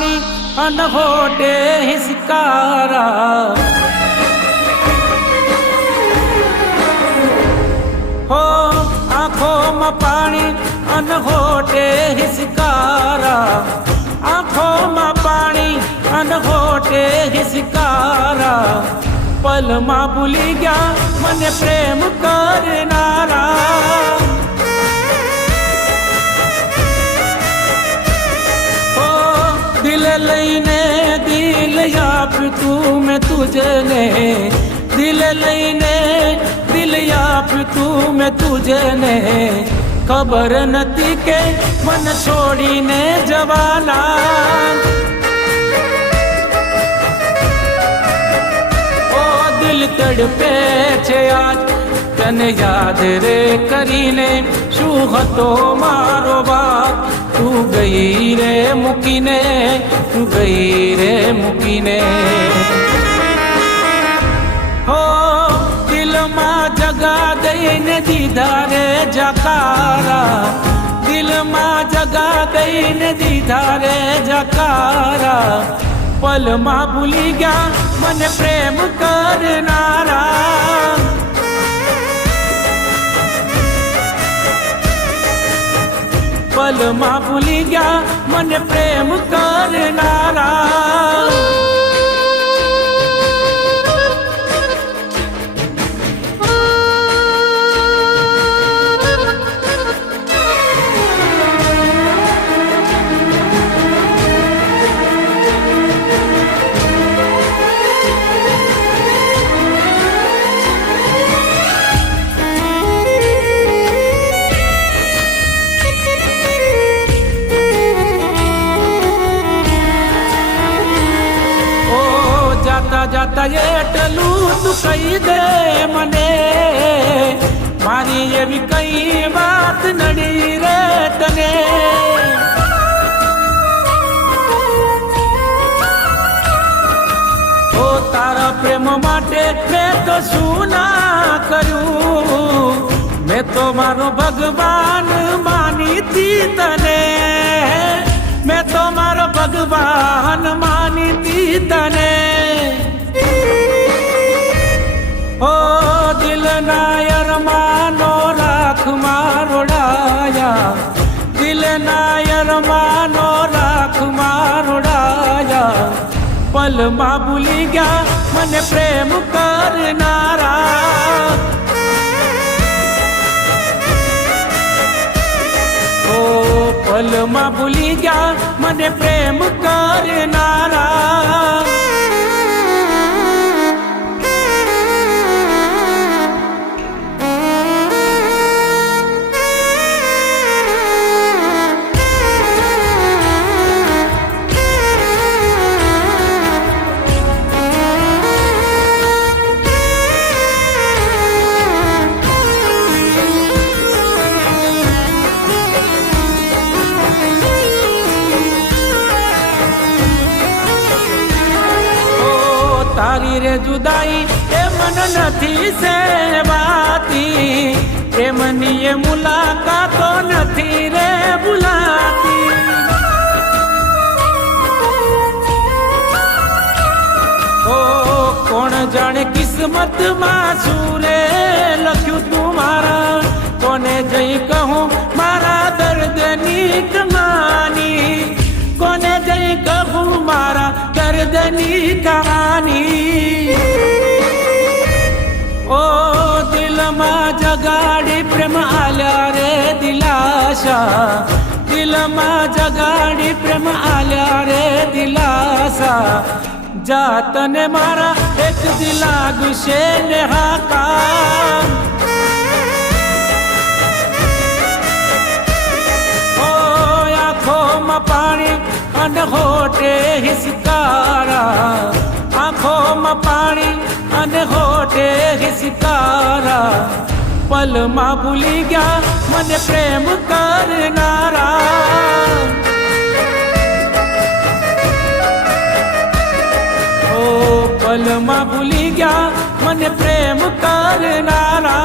પાણી અનહોટે હિસકારા હો આંખોમાં પાણી અનહોટે હિસકારા આંખોમાં પાણી અનહોટે હિસકારા પલમાં ભૂલી ગયા મને પ્રેમ કરનારા દિલ લઈને દિલ આપ્યું તું મેં તુજને દિલ લઈને દિલ આપ્યું તું મેં તુજને ખબર નથી કે મન છોડીને જવાના ઓ દિલ તડપે છે આજ તને યાદ રે કરીને શું હતો મારો બાપ તું ગઈ રે મૂકીને તું ગઈ રે મૂકીને હો દિલમાં જગા દઈને દીધા રે જકારા દિલમાં જગા દઈને દીધા રે જકારા પલમાં ભૂલી ગયા મને પ્રેમ કરનારા પલમાં ભૂલી ગયા મને પ્રેમ કરનારા જાતા એટલું તું કહી દે મને મારી એવી કઈ વાત નડી રે તને ઓ તારા પ્રેમ માટે મેં તો શું ના કર્યું મેં તો મારો ભગવાન માની હતી તને મેં તો મારો ભગવાન માની હતી તને ઓ દિલના અરમાનો રાખ મારોડાયા દિલના અરમાનો રાખ મારોડાયા પલમાં ભૂલી ગયા મને પ્રેમ કરનારા ઓ પલમાં ભૂલી ગયા મને પ્રેમ કરનારા તારી રે જુદાઈ એ મન નથી સેવાતી પ્રેમની એ મુલાકાતો નથી રે ભૂલાતી ઓ કોણ જાણે કિસ્મતમાં શું રે લખ્યું તું મારા કોને જઈ કહું મારા દર્દની કહાની કોને જઈ કહું મારા દર્દની કહાની ઓ દિલમાં જગાડી પ્રેમ આલ્યા રે દિલાસા દિલમાં જગાડી પ્રેમ આલ્યા રે દિલાસા જાતને મારા એક દિલાગશે ને હાકા ઓ આંખોમાં પાણી અનહોટે હિસકારા આંખોમાં પાણી અનહોટે હિસકારા પલમાં ભૂલી ગયા મને પ્રેમ કરનારા ઓ પલમાં ભૂલી ગયા મને પ્રેમ કરનારા